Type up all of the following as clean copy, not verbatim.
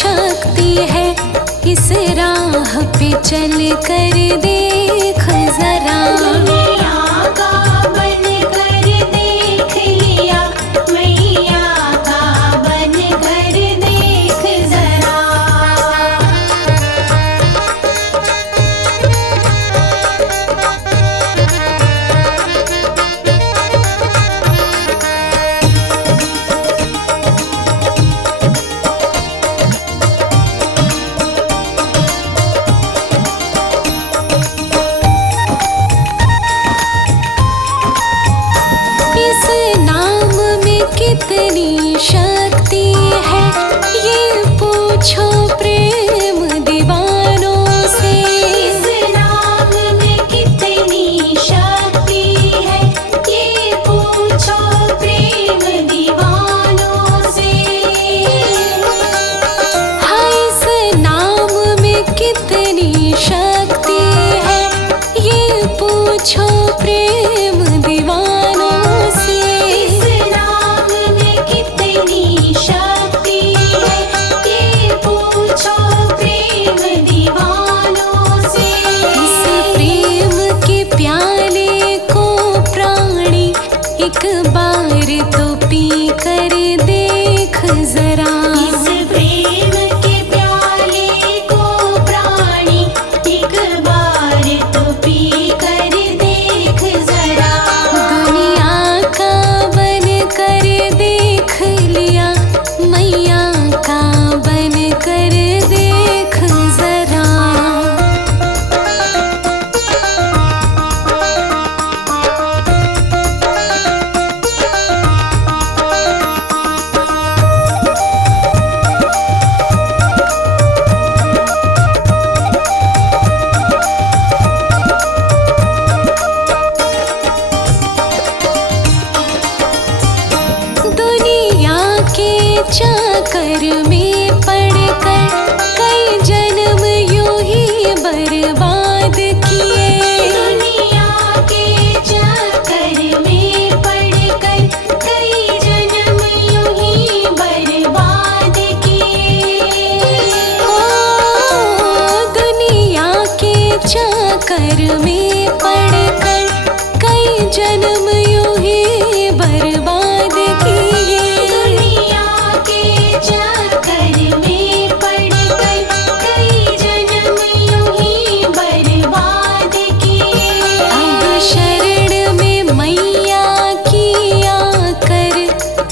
शक्ति है, इस राह पे चल कर देख जरा। दुनिया का बन कर देख लिया, मैया का बन कर देख जरा। इस नाम में कितनी शक्ति है, ये पूछो प्रेम दीवानों से। इस नाम में कितनी शक्ति है, ये पूछो प्रेम दीवानों से। हाँ, इस नाम में कितनी शक्ति है, ये पूछो प्रेम दीवानों से। इस नाम में कितनी शक्ति है, ये पूछो प्रेम दीवानों से। इस प्रेम के प्याले को प्राणी एक बार तो पी कर देख जरा। इस प्रेम के प्याले को प्राणी एक बार तो पी कर देख जरा। दुनिया का बन कर देख लिया, मैया का बन कर देख जरा। दुनिया के चक्कर में पड़कर कई जन्म यूं ही बर्बाद किए। दुनिया के चक्कर में पड़कर कई जन्म यूं ही बर्बाद किए। ओ, दुनिया के चक्कर में पड़कर कई जन्म यूं ही बर्बाद किए। दुनिया के चक्कर में पड़कर कई जन्म यूं ही बर्बाद किए। अब शरण में मैया की आकर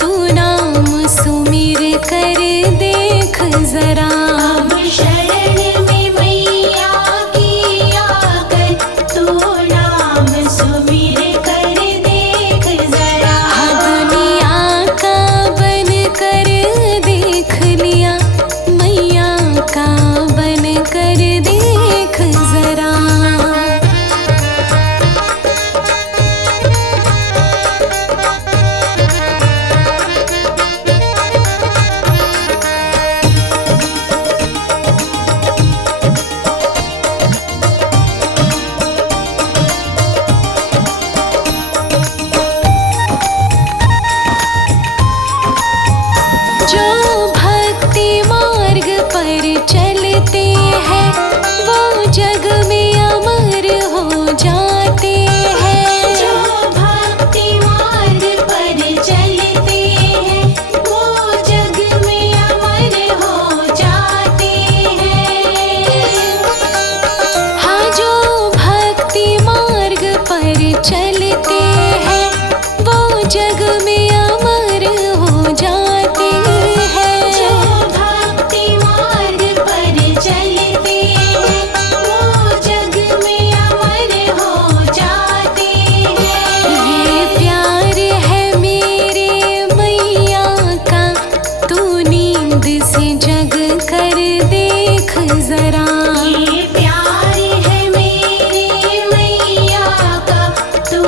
तू नाम सुमिर कर देख जरा। अब शरण में मैया की आकर तू नाम सुमिर कर देख जरा। हाँ, दुनिया का बन कर देख लिया, मैया का बन कर देख जरा। जो भक्ति मार्ग पर चलते हैं, वो जग में अमर हो जाते हैं। जो भक्ति मार्ग पर चलते हैं, वो जग में अमर हो जाते हैं। हाँ, जो भक्ति मार्ग पर चलते हैं, वो जग में अमर हो जाते हैं। जो भक्ति मार्ग पर चलते हैं, वो जग में अमर हो जाते हैं। ये प्यार है मेरे मैया का, तू नींद से जग कर देख जरा। ये प्यार है मेरे मैया का, तू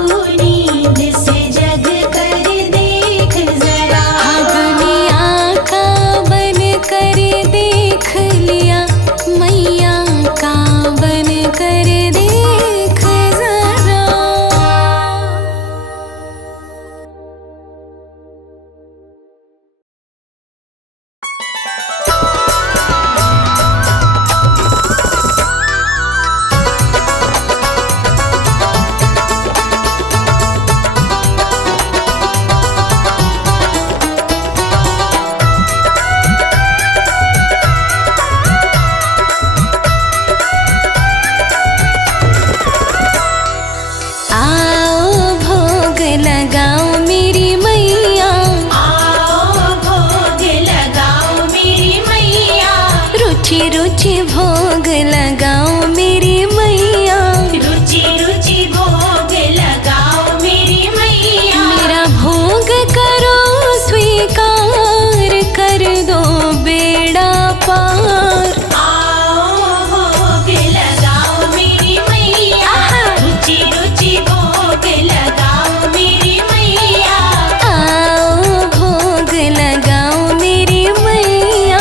नींद से जग कर देख जरा। हाँ, दुनिया का बन कर देख लिया, मैया का बन कर देख जरा। रुचि भोग लगाओ मेरी मैया, रुचि रुचि भोग लगाओ मेरी मैया। मेरा भोग करो स्वीकार, कर दो बेड़ा पार। आओ भोग लगाओ मेरी मैया, रुचि रुचि भोग लगाओ मेरी मैया। आओ भोग लगाओ मेरी मैया।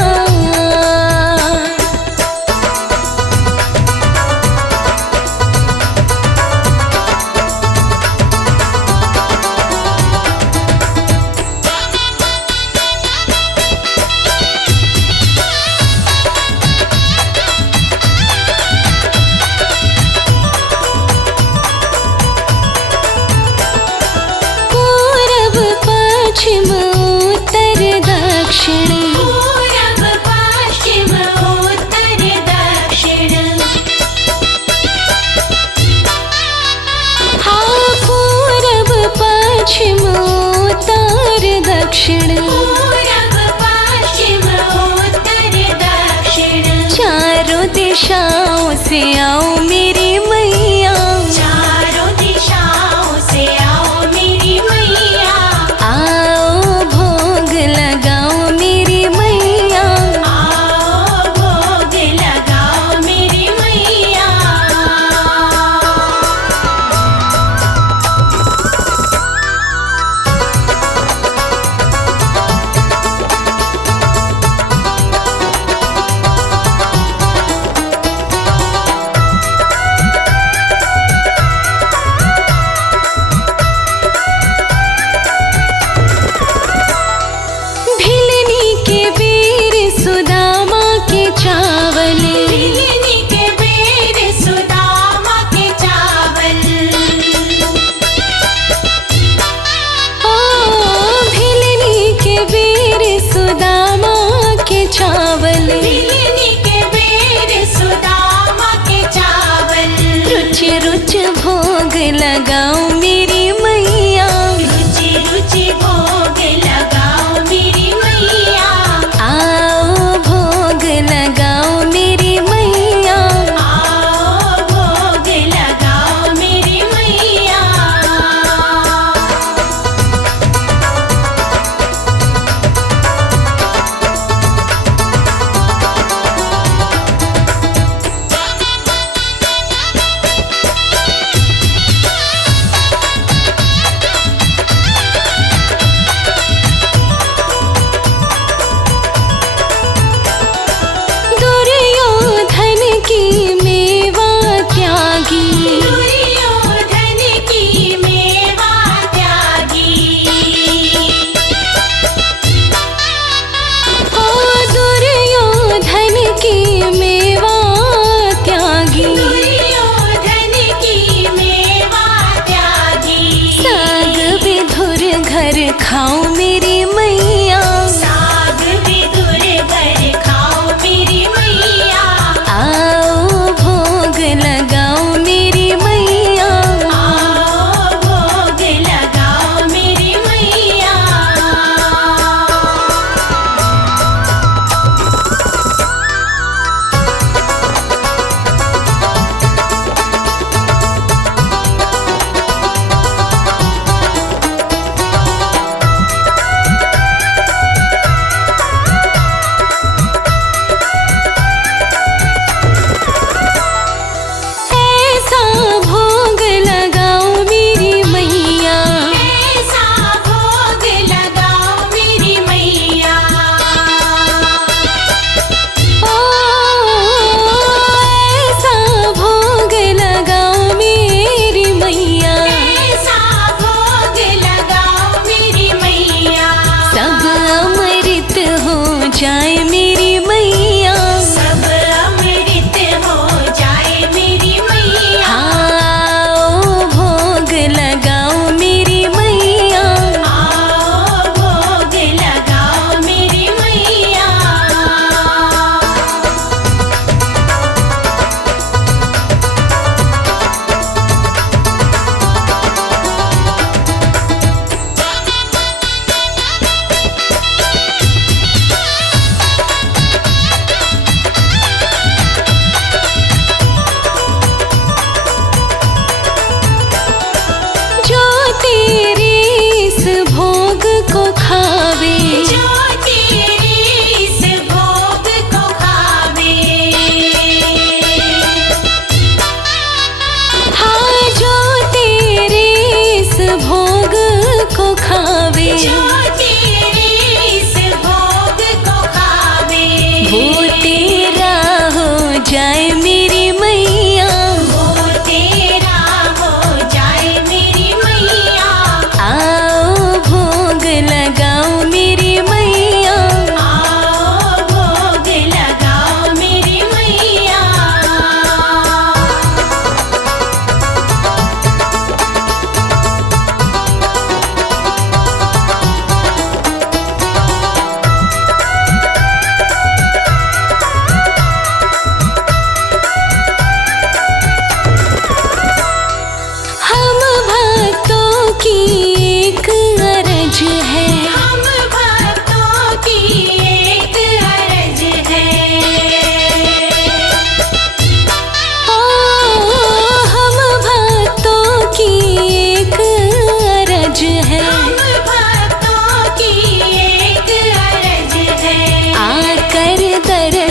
पूरब पश्चिम उत्तर दक्षिण, पूरब पश्चिम उत्तर दक्षिण। हाँ पूरब पश्चिम उत्तर दक्षिण, पूरब पश्चिम उत्तर दक्षिण। चारों दिशाओं से आओ मेरी मैया, चारों दिशाओं से आओ मेरी मैया। आओ भोग लगाओ मेरी मैया। आओ भोग लगाओ मेरी मैया। भिलनी के बेर सुदामा के चावल, भिलनी के बेर सुदामा के चावल। ओ भिलनी के बेर सुदामा के चावल, भिलनी के बेर सुदामा के चावल। रुचि रुचि भोग लगाओ मेरी मैया, रुचि रुचि भोग लगाओ मेरी मैया। आओ भोग लगाओ मेरी मैया। आओ भोग लगाओ मेरी मैया।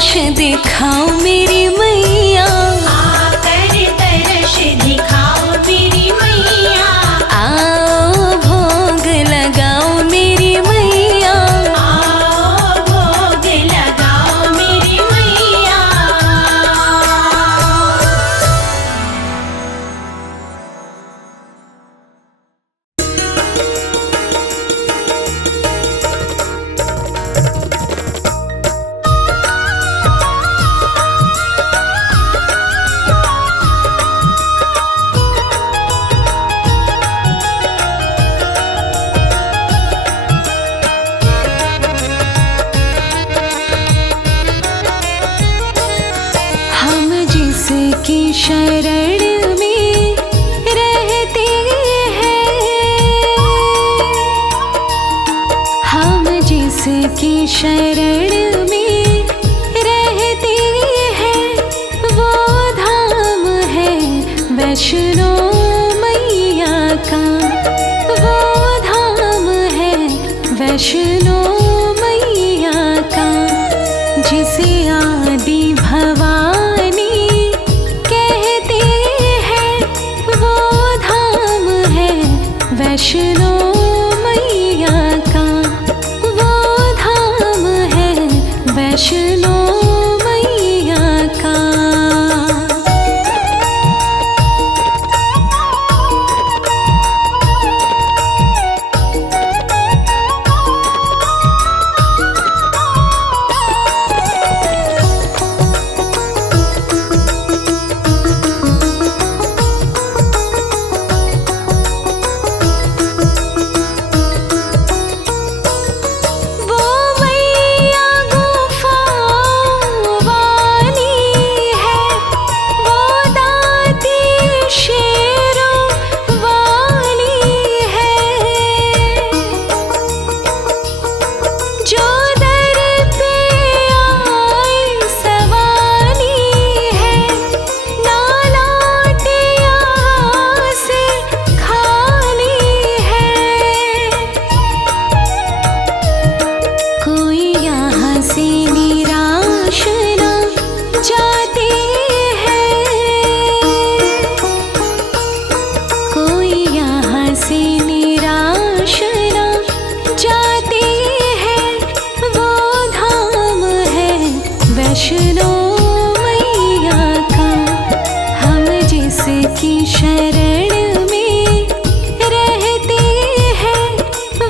दर्श दिखाओ मेरी मैया, आकर दर्श दिखाओ मेरी मैया, आओ भोग लगाओ मेरी मैया। आओ भोग लगाओ मेरी मैया। हम जिसकी शरण में रहते हैं, हम जिसकी शरण में रहते हैं, वो धाम है वैष्णो मैया का, वो धाम है वैष्णो मैया का। जिसे आदि भवानी कहते हैं, वो धाम है वैष्णो मैया का, वो धाम है वैष्णो मैया का। वो मैया गुफा वाली है, वो दाती शेरों वाली है, जो दर पे आई सवाली है, ना लौटे यहाँ से खाली है। कोई यहाँ से निराश ना जाते हैं, कोई यहाँ से निराश ना जाते हैं, वो धाम है वैष्णो मैया का। हम जिसकी शरण में रहते हैं,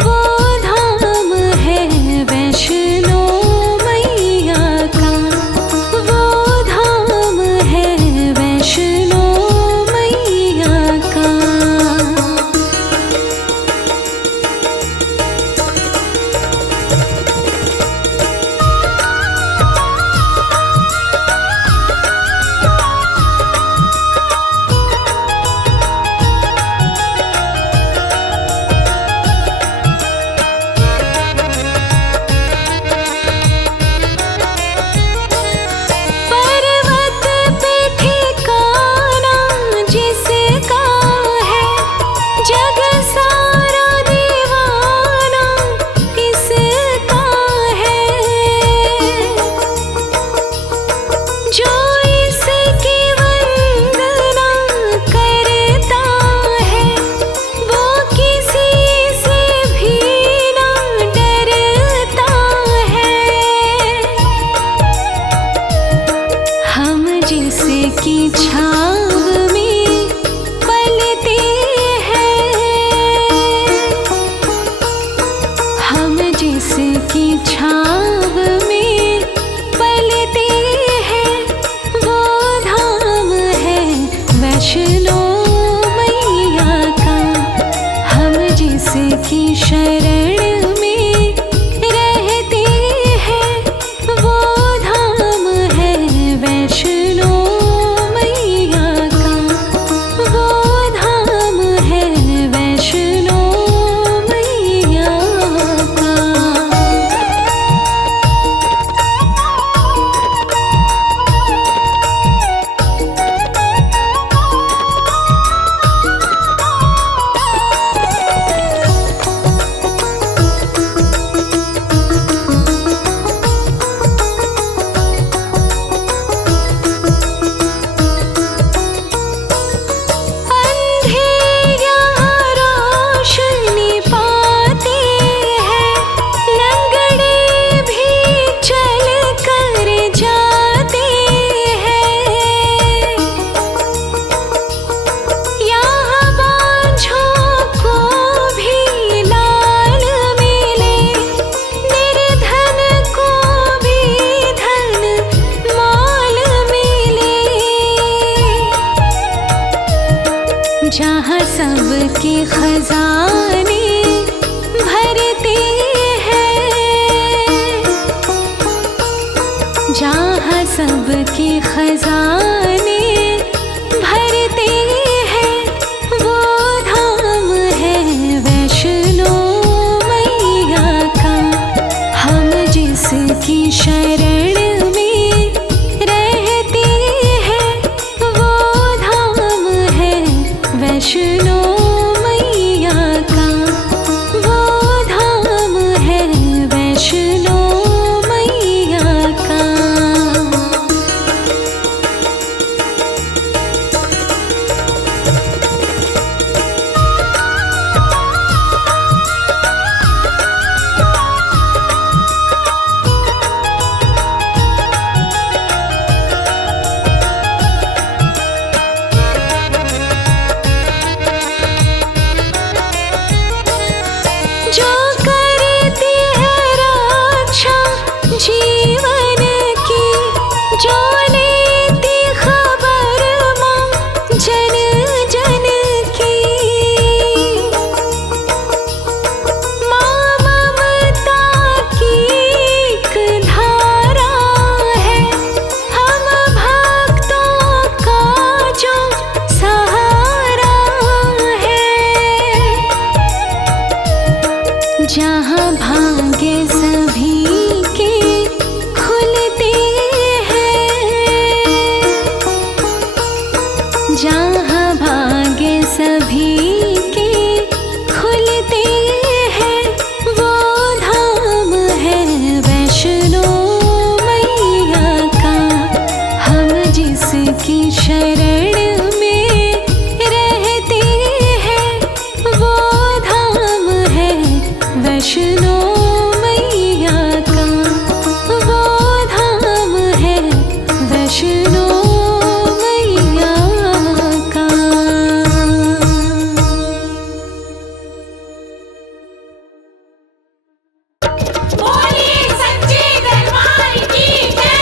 वो धाम है वैष्णो मैया का, वो धाम है वैष्णो मैया का। पर्वत पे ठिकाना जिसका है, जग सारा दीवाना किसका है। जो इसकी वंदना करता है, वो किसी से भी ना डरता है। हम जिसकी छाँव में पलते हैं, हम जिसकी छाँव में पलते हैं, वो धाम है वैष्णो मैया का। हम जिसकी शरण में रहते हैं, वो धाम है वैष्णो मैया के खजाने भरते हैं, जहाँ सबके खजाने भरते हैं, वो धाम है वैष्णो मैया का। हम जिसकी शरण में रहते हैं, वो धाम है वैष्णो मैया का, वो धाम है वैष्णो मैया का। जो करती है रक्षा जीवन की, जो लेती खबर माँ जन जन की, माँ ममता की एक धारा है, हम भक्तों का जो सहारा है। जहाँ भाग्य सभी के खुलते हैं, जहाँ भाग्य सभी के खुलते हैं, वो धाम है वैष्णो मैया का। हम जिसकी शरण में रहते हैं, वो धाम है वैष्णो मैया का, वो धाम है वैष्णो मैया का। बोलिए सच्चे दरबार की जय।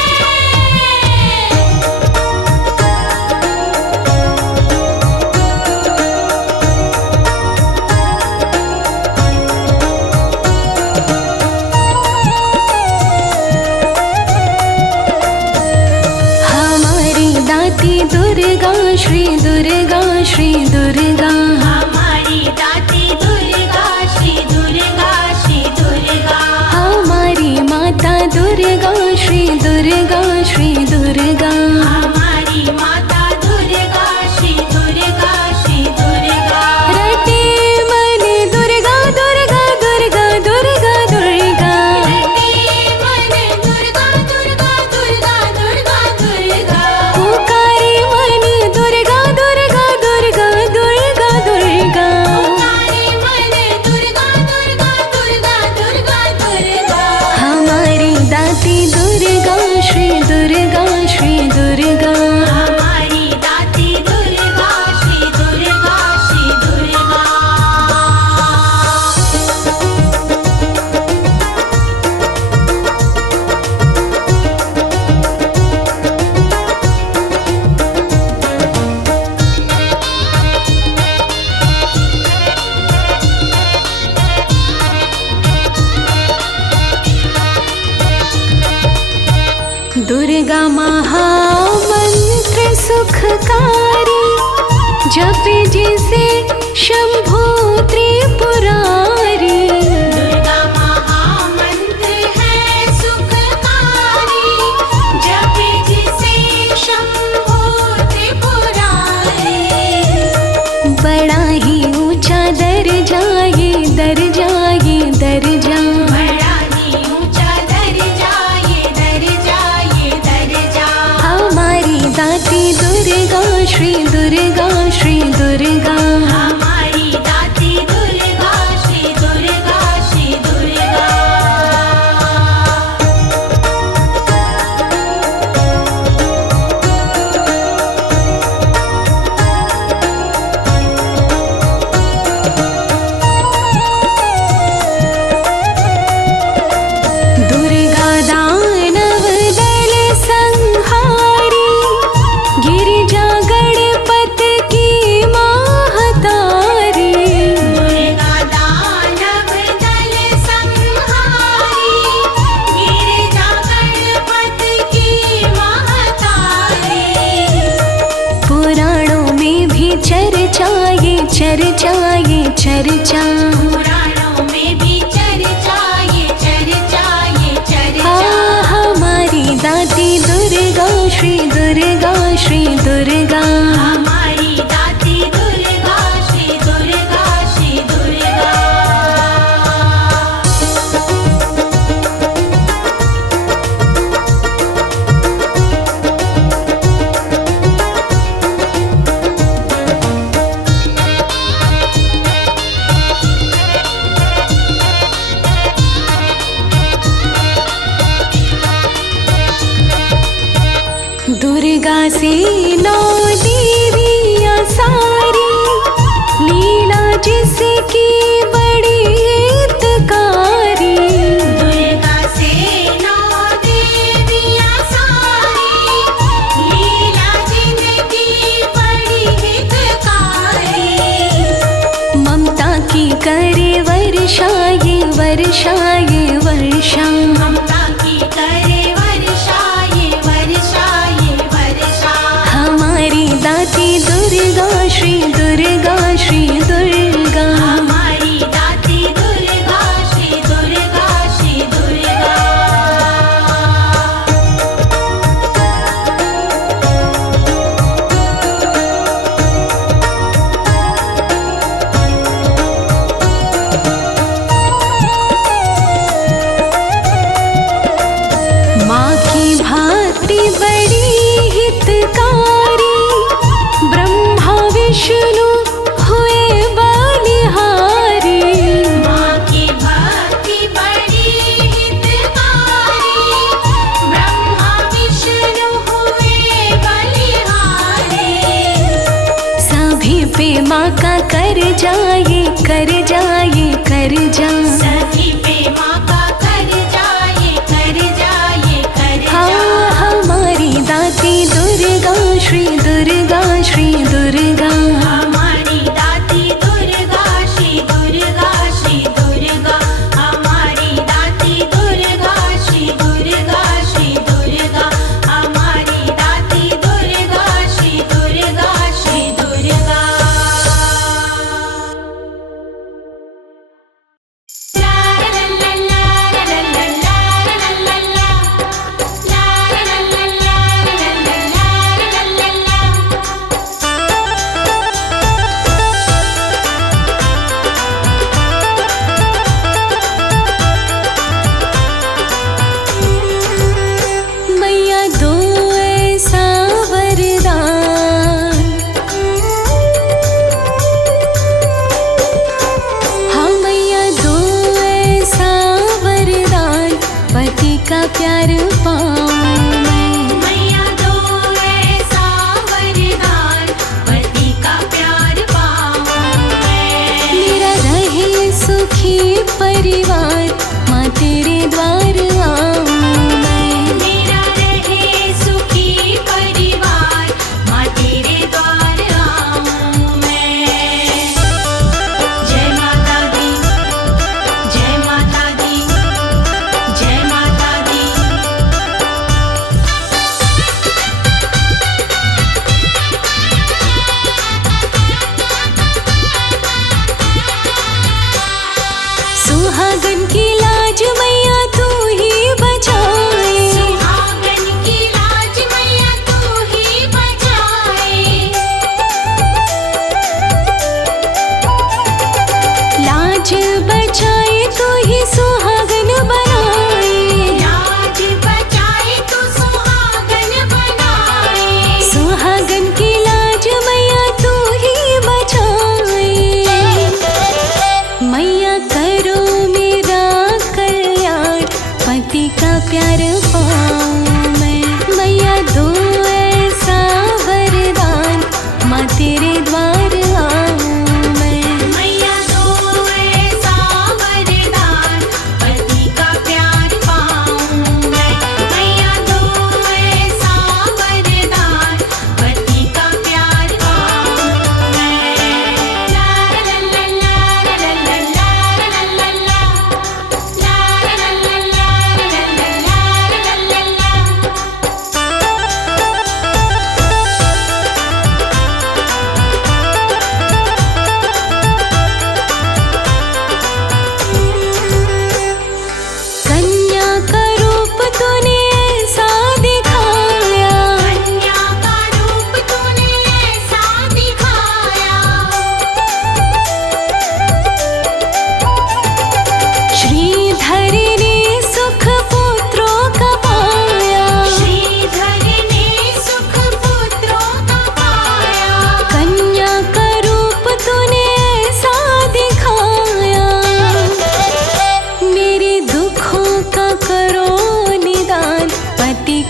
हमारी दाती दुर्गा श्री दुर्गा श्री दुर्गा, हमारी दाती दुर्गा श्री दुर्गा श्री दुर्गा। हमारी माता दुर्गा श्री दुर्गा श्री दुर्गा, हमारी माता दुर्गा श्री दुर्गा श्री दुर्गा। रटे मन दुर्गा दुर्गा दुर्गा दुर्गा दुर्गा, रटे मन दुर्गा दुर्गा दुर्गा दुर्गा दुर्गा। पुकारे मन दुर्गा दुर्गा दुर्गा दुर्गा दुर्गा। पुकारे मन दुर्गा दुर्गा दुर्गा दुर्गा दुर्गा। हमारी दाती दुर्गा श्री दुर्गा श्री दुर्गा, हमारी दाती दुर्गा श्री दुर्गा श्री दुर्गा। दुर्गा महामंत्र सुखकारी, जपे जिसे शंभु त्रिपुरारी। दुर्गा महामंत्र है सुखकारी, जपे जिसे शंभु त्रिपुरारी। बड़ा ही ऊंचा दर्जा ये दर्जा ये दर्जा, बड़ा ही ऊंचा दर्जा ये दर्जा ये दर्जा। हमारी दाती दुर्गा श्री दुर्गा श्री दुर्गा, हमारी दाती दुर्गा श्री दुर्गा श्री दुर्गा। दुर्गा दानव दल संहारी, गिरिजा गणपत की माता चर्चा। पुराणों में भी चर्चा ये चर्चा ये चर्चा। हमारी दाती दुर्गा श्री दुर्गा श्री दुर्गा। हमारी दाती दुर्गा श्री दुर्गा श्री दुर्गा। दुर्गा से 9 देवियाँ सारी, लीला जिसकी बड़ी हितकारी। दुर्गा से 9 देवियाँ सारी, लीला जिनकी बड़ी हितकारी। ममता की करे वर्षा ये वर्षा ये वर्षा। ममता की करे वर्षा ये वर्षा ये वर्षा। हमारी दाती दुर्गा श्री दुर्गा श्री दुर्गा। हमारी दाती दुर्गा श्री दुर्गा श्री दुर्गा। माँ की भांति बड़ी हितकारी, ब्रह्मा विष्णु हुए बलिहारी। माँ की भक्ति बड़ी हितकारी, ब्रह्मा विष्णु हुए बलिहारी। सभी पे माँ का कर जाए कर जाए कर जा। सभी पे माँ का कर जाए कर जाए कर जा। हमारी दाती दुर्गा श्री दुर्गा श्री दुर्गा। हमारी दाती दुर्गा श्री दुर्गा श्री दुर्गा। हमारी दाती दुर्गा श्री दुर्गा श्री दुर्गा। हमारी दाती दुर्गा श्री दुर्गा श्री दुर्गा। ला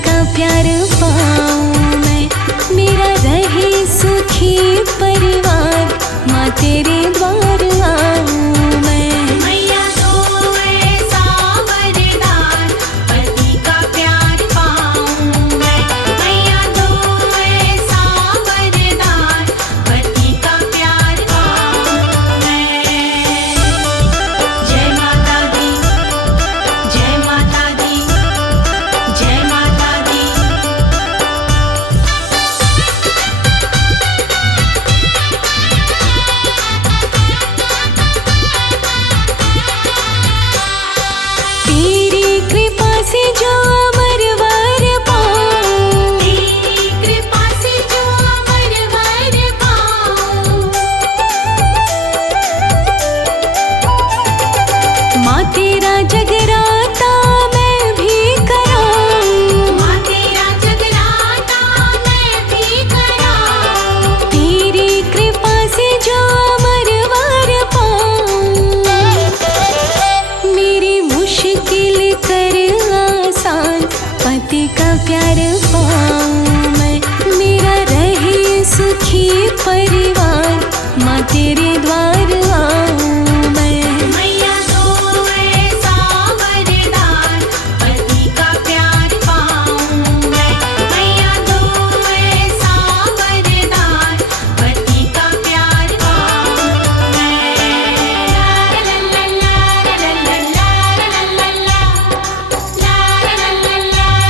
का प्यार पाऊं मैं, मेरा रहे सुखी परिवार, माँ तेरे द्वार आऊं मैं। मैया दो ऐसा वरदान, पति का प्यार पाऊं मैं। मैया दो ऐसा वरदान, पति का प्यार पाऊं मैं। जय माता दी, जय माता दी, जय माता दी। तेरी कृपा से जो अमर वर पाऊं, तेरी कृपा से जो अमर वर पाऊं। माँ तेरा जगराता मैं भी कराऊं, माँ तेरा जगराता मैं भी कराऊं। तेरी कृपा से जो अमर वर पाऊं, मेरी मुश्किल कर आसान, पति का प्यार पाऊं मैं, मेरा रहे सुखी परिवार, माँ तेरे द्वार आऊं मैं। मैया दो ऐसा वरदान, पति का प्यार पाऊं मैं। मैया दो ऐसा वरदान, पति का प्यार पाऊं मैं। ला ला ला ला ला ला ला ला ला ला ला ला।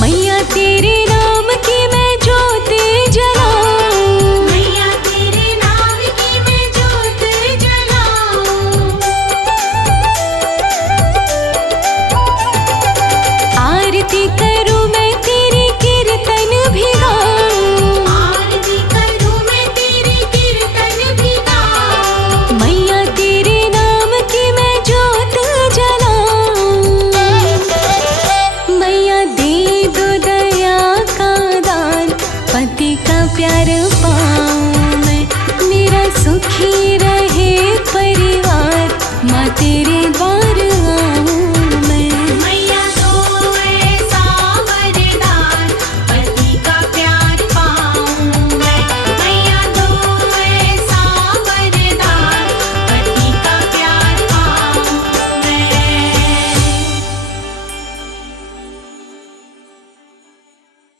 मैया तेरे नाम की मैं ज्योत जलाऊं, मैया तेरे नाम की मैं ज्योत जलाऊं। आरती करूं मैं तेरी कीर्तन भी गाऊं, आरती करूं मैं तेरी कीर्तन भी गाऊं। मैया तेरे नाम की मैं ज्योत जलाऊं, मैया दे दो दया का दान, पति का प्यार पाऊं।